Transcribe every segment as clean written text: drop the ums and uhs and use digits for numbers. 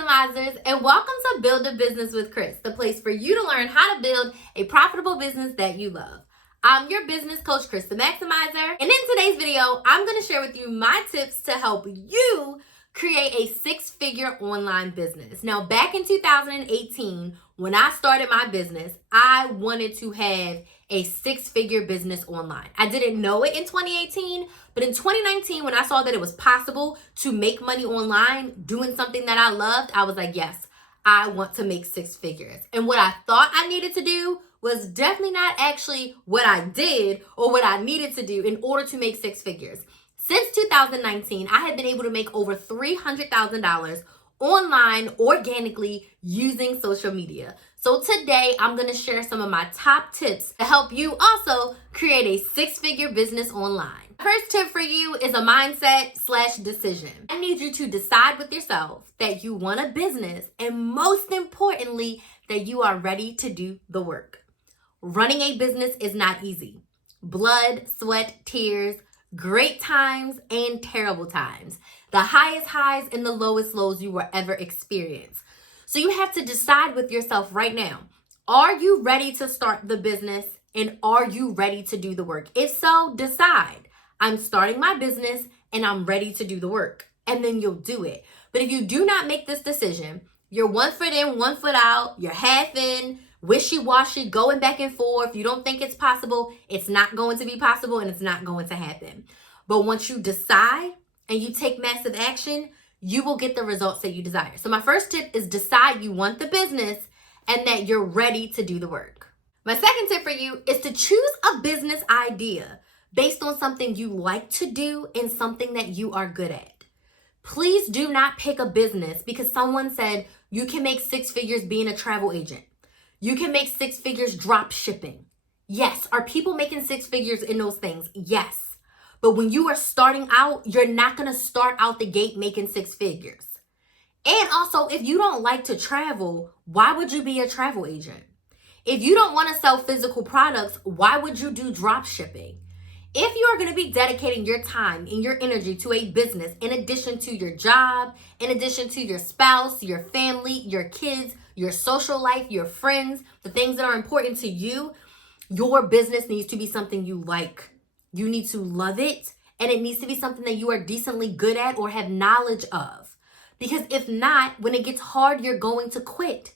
Maximizers, and welcome to Build a Business with Chris, the place for you to learn how to build a profitable business that you love. I'm your business coach, Chris the Maximizer, and in today's video, I'm going to share with you my tips to help you create a six-figure online business. Now, back in 2018, when I started my business, I wanted to have a six-figure business online. I didn't know it in 2018, but in 2019, when I saw that it was possible to make money online doing something that I loved, I was like, yes, I want to make six figures. And what I thought I needed to do was definitely not actually what I did or what I needed to do in order to make six figures. Since 2019, I have been able to make over $300,000 online organically using social media. So today I'm going to share some of my top tips to help you also create a six-figure business online. First tip for you is a mindset/decision. I need you to decide with yourself that you want a business, and most importantly, that you are ready to do the work. Running a business is not easy. Blood, sweat, tears, great times and terrible times. The highest highs and the lowest lows you will ever experience. So you have to decide with yourself right now, are you ready to start the business and are you ready to do the work? If so, decide. I'm starting my business and I'm ready to do the work. And then you'll do it. But if you do not make this decision, you're 1 foot in, 1 foot out, you're half in, wishy-washy, going back and forth. You don't think it's possible, it's not going to be possible and it's not going to happen. But once you decide and you take massive action, you will get the results that you desire. So my first tip is decide you want the business and that you're ready to do the work. My second tip for you is to choose a business idea based on something you like to do and something that you are good at. Please do not pick a business because someone said you can make six figures being a travel agent. You can make six figures drop shipping. Yes. Are people making six figures in those things? Yes. But when you are starting out, you're not going to start out the gate making six figures. And also, if you don't like to travel, why would you be a travel agent? If you don't want to sell physical products, why would you do drop shipping? If you are going to be dedicating your time and your energy to a business, in addition to your job, in addition to your spouse, your family, your kids, your social life, your friends, the things that are important to you, your business needs to be something you like. You need to love it, and it needs to be something that you are decently good at or have knowledge of. Because if not, when it gets hard, you're going to quit.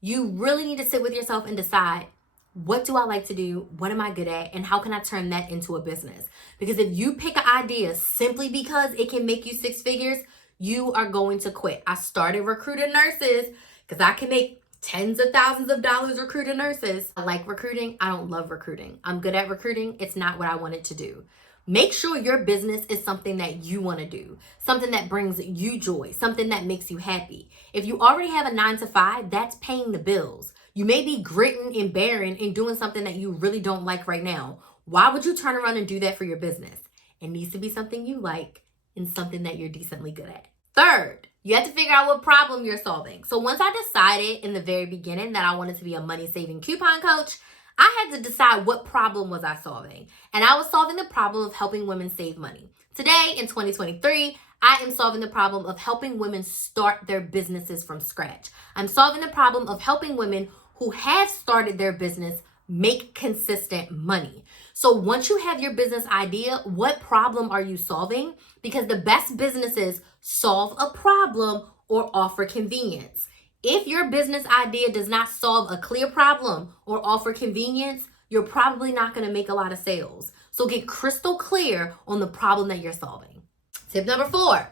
You really need to sit with yourself and decide, what do I like to do? What am I good at? And how can I turn that into a business? Because if you pick an idea simply because it can make you six figures, you are going to quit. I started recruiting nurses because I can make tens of thousands of dollars recruiting nurses. I like recruiting. I don't love recruiting. I'm good at recruiting. It's not what I wanted to do. Make sure your business is something that you want to do, something that brings you joy, something that makes you happy. If you already have a 9-to-5, that's paying the bills. You may be gritting and bearing and doing something that you really don't like right now. Why would you turn around and do that for your business? It needs to be something you like and something that you're decently good at. Third, you have to figure out what problem you're solving. So once I decided in the very beginning that I wanted to be a money-saving coupon coach, I had to decide what problem was I solving. And I was solving the problem of helping women save money. Today, in 2023, I am solving the problem of helping women start their businesses from scratch. I'm solving the problem of helping women who have started their business make consistent money. So once you have your business idea, what problem are you solving? Because the best businesses solve a problem or offer convenience. If your business idea does not solve a clear problem or offer convenience, you're probably not going to make a lot of sales. So get crystal clear on the problem that you're solving. Tip number 4,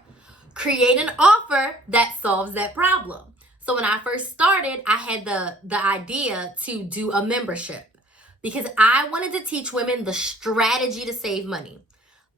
create an offer that solves that problem. So when I first started, I had the idea to do a membership because I wanted to teach women the strategy to save money.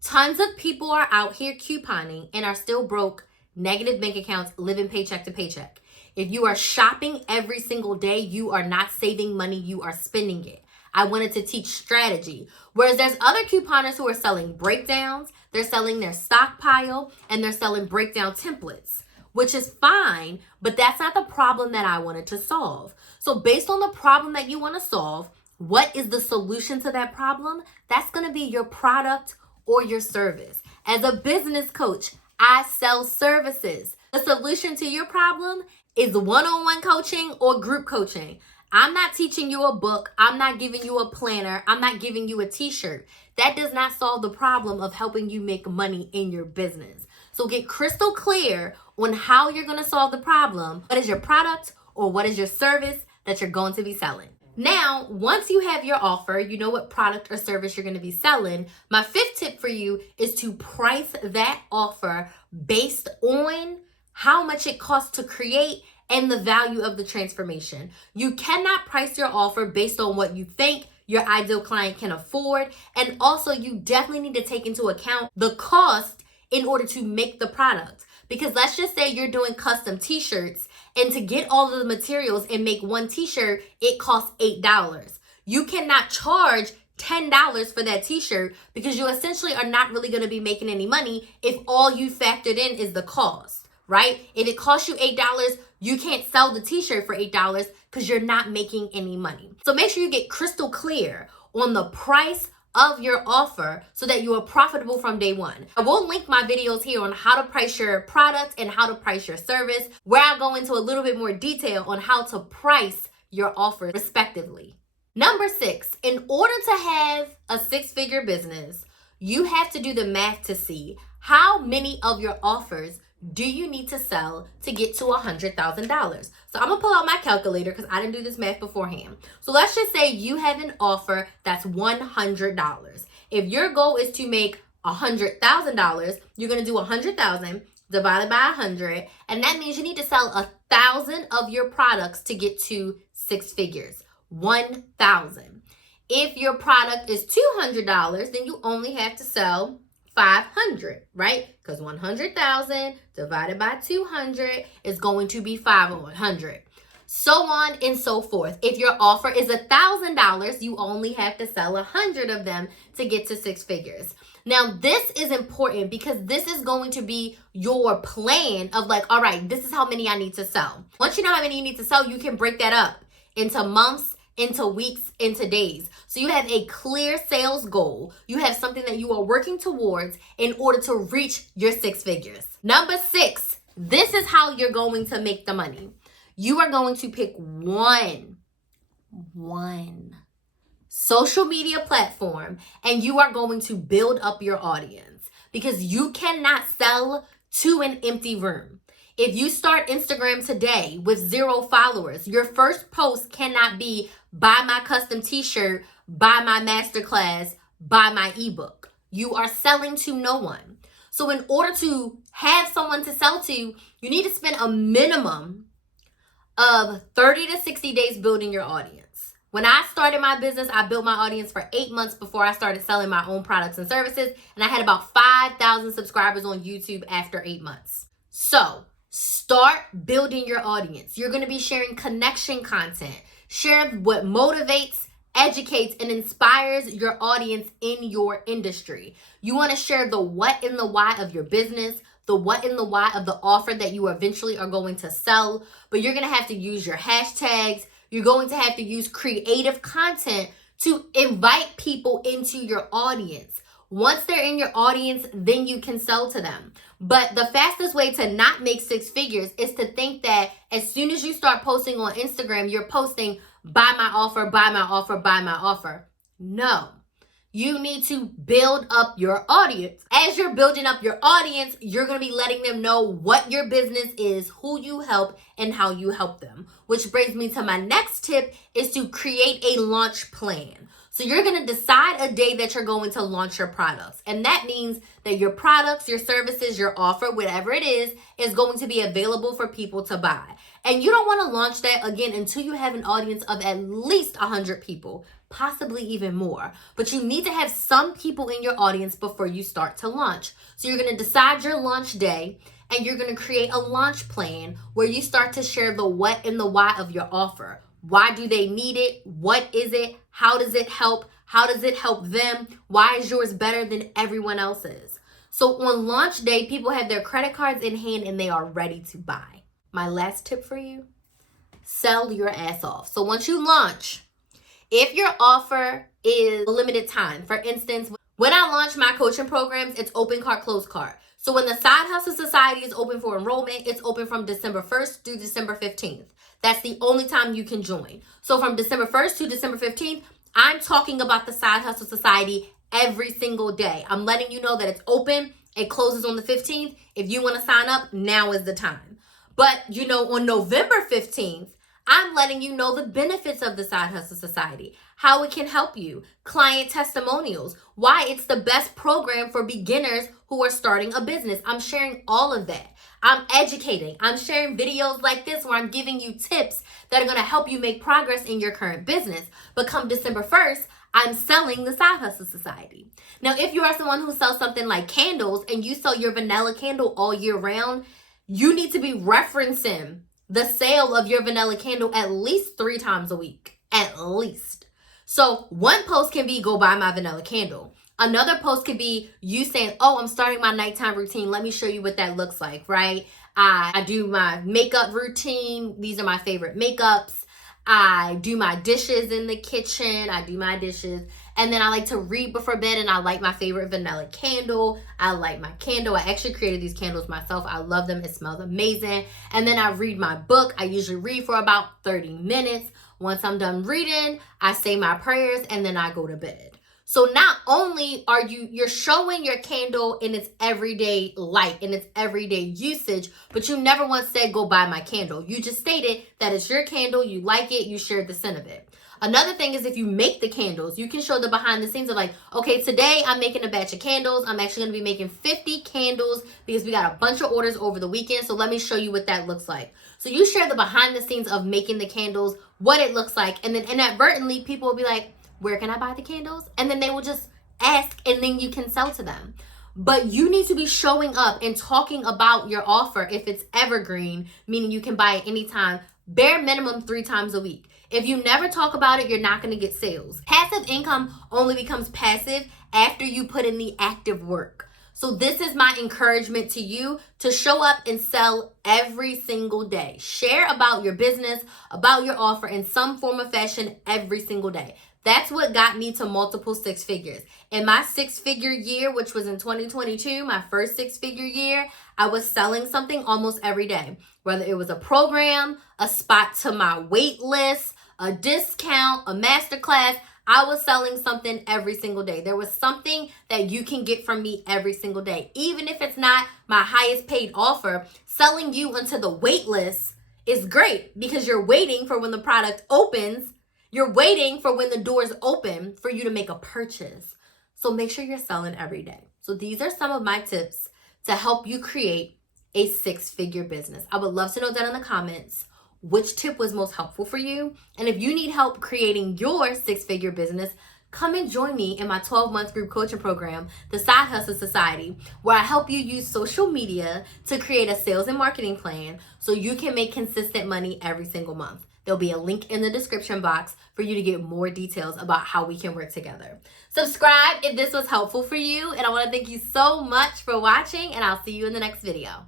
Tons of people are out here couponing and are still broke, negative bank accounts, living paycheck to paycheck. If you are shopping every single day, you are not saving money, you are spending it. I wanted to teach strategy. Whereas there's other couponers who are selling breakdowns, they're selling their stockpile, and they're selling breakdown templates, which is fine, but that's not the problem that I wanted to solve. So based on the problem that you want to solve, what is the solution to that problem? That's going to be your product or your service. As a business coach, I sell services. The solution to your problem is one-on-one coaching or group coaching. I'm not teaching you a book. I'm not giving you a planner. I'm not giving you a t-shirt. That does not solve the problem of helping you make money in your business. So get crystal clear on how you're going to solve the problem. What is your product or what is your service that you're going to be selling? Now, once you have your offer, you know what product or service you're going to be selling. My fifth tip for you is to price that offer based on how much it costs to create and the value of the transformation. You cannot price your offer based on what you think your ideal client can afford. And also, you definitely need to take into account the cost in order to make the product. Because let's just say you're doing custom t-shirts, and to get all of the materials and make one t-shirt, it costs $8. You cannot charge $10 for that t-shirt because you essentially are not really going to be making any money if all you factored in is the cost, right? If it costs you $8, you can't sell the t-shirt for $8 because you're not making any money. So make sure you get crystal clear on the price of your offer so that you are profitable from day one. I will link my videos here on how to price your product and how to price your service, where I go into a little bit more detail on how to price your offer respectively. Number 6, in order to have a 6-figure business, you have to do the math to see how many of your offers do you need to sell to get to $100,000. So I'm gonna pull out my calculator because I didn't do this math beforehand. So let's just say you have an offer that's $100. If your goal is to make $100,000, you're gonna do 100,000 divided by 100, and that means you need to sell 1,000 of your products to get to 6 figures. 1,000. If your product is $200, then you only have to sell 500, right? Because 100,000 divided by 200 is going to be 500. So on and so forth. If your offer is $1,000, you only have to sell 100 of them to get to 6 figures. Now, this is important because this is going to be your plan of like, all right, this is how many I need to sell. Once you know how many you need to sell, you can break that up into months, into weeks, into days. So you have a clear sales goal. You have something that you are working towards in order to reach your 6 figures. Number 6, this is how you're going to make the money. You are going to pick one social media platform, and you are going to build up your audience because you cannot sell to an empty room. If you start Instagram today with 0 followers, your first post cannot be buy my custom t-shirt, buy my masterclass, buy my ebook. You are selling to no one. So in order to have someone to sell to, you need to spend a minimum of 30 to 60 days building your audience. When I started my business, I built my audience for 8 months before I started selling my own products and services, and I had about 5,000 subscribers on YouTube after 8 months. So start building your audience. You're going to be sharing connection content. Share what motivates, educates, and inspires your audience in your industry. You want to share the what and the why of your business, the what and the why of the offer that you eventually are going to sell. But you're going to have to use your hashtags. You're going to have to use creative content to invite people into your audience. Once they're in your audience, then you can sell to them. But the fastest way to not make 6 figures is to think that as soon as you start posting on Instagram, you're posting, buy my offer, buy my offer, buy my offer. No. You need to build up your audience. As you're building up your audience, you're going to be letting them know what your business is, who you help, and how you help them. Which brings me to my next tip is to create a launch plan. So you're going to decide a day that you're going to launch your products. And that means that your products, your services, your offer, whatever it is going to be available for people to buy. And you don't want to launch that again until you have an audience of at least 100 people, possibly even more. But you need to have some people in your audience before you start to launch. So you're going to decide your launch day, and you're going to create a launch plan where you start to share the what and the why of your offer. Why do they need it? What is it? How does it help? How does it help them? Why is yours better than everyone else's? So on launch day, people have their credit cards in hand and they are ready to buy. My last tip for you, sell your ass off. So once you launch, if your offer is a limited time, for instance, when I launch my coaching programs, it's open cart, closed cart. So when the Side Hustle Society is open for enrollment, it's open from December 1st through December 15th. That's the only time you can join. So from December 1st to December 15th, I'm talking about the Side Hustle Society every single day. I'm letting you know that it's open. It closes on the 15th. If you want to sign up, now is the time. But, on November 15th, I'm letting you know the benefits of the Side Hustle Society, how it can help you, client testimonials, why it's the best program for beginners who are starting a business. I'm sharing all of that. I'm educating. I'm sharing videos like this where I'm giving you tips that are going to help you make progress in your current business. But come December 1st, I'm selling the Side Hustle Society. Now, if you are someone who sells something like candles and you sell your vanilla candle all year round, you need to be referencing the sale of your vanilla candle at least 3 times a week, at least. So one post can be, go buy my vanilla candle. Another post could be you saying, oh, I'm starting my nighttime routine. Let me show you what that looks like, right? I do my makeup routine. These are my favorite makeups. I do my dishes in the kitchen. I do my dishes. And then I like to read before bed, and I light my favorite vanilla candle. I light my candle. I actually created these candles myself. I love them. It smells amazing. And then I read my book. I usually read for about 30 minutes. Once I'm done reading, I say my prayers, and then I go to bed. So not only are you're showing your candle in its everyday light, in its everyday usage, but you never once said, go buy my candle. You just stated that it's your candle, you like it, you shared the scent of it. Another thing is if you make the candles, you can show the behind the scenes of like, okay, today I'm making a batch of candles. I'm actually going to be making 50 candles because we got a bunch of orders over the weekend. So let me show you what that looks like. So you share the behind the scenes of making the candles, what it looks like. And then inadvertently, people will be like, where can I buy the candles? And then they will just ask, and then you can sell to them. But you need to be showing up and talking about your offer if it's evergreen, meaning you can buy it anytime, bare minimum 3 times a week. If you never talk about it, you're not going to get sales. Passive income only becomes passive after you put in the active work. So this is my encouragement to you to show up and sell every single day. Share about your business, about your offer in some form of fashion every single day. That's what got me to multiple 6 figures. In my 6-figure year, which was in 2022, my first 6-figure year, I was selling something almost every day. Whether it was a program, a spot to my wait list, a discount, a masterclass, I was selling something every single day. There was something that you can get from me every single day. Even if it's not my highest paid offer, selling you onto the wait list is great because you're waiting for when the product opens. You're waiting for when the doors open for you to make a purchase. So make sure you're selling every day. So these are some of my tips to help you create a 6-figure business. I would love to know that in the comments which tip was most helpful for you. And if you need help creating your 6-figure business, come and join me in my 12-month group coaching program, the Side Hustle Society, where I help you use social media to create a sales and marketing plan so you can make consistent money every single month. There'll be a link in the description box for you to get more details about how we can work together. Subscribe if this was helpful for you, and I want to thank you so much for watching, and I'll see you in the next video.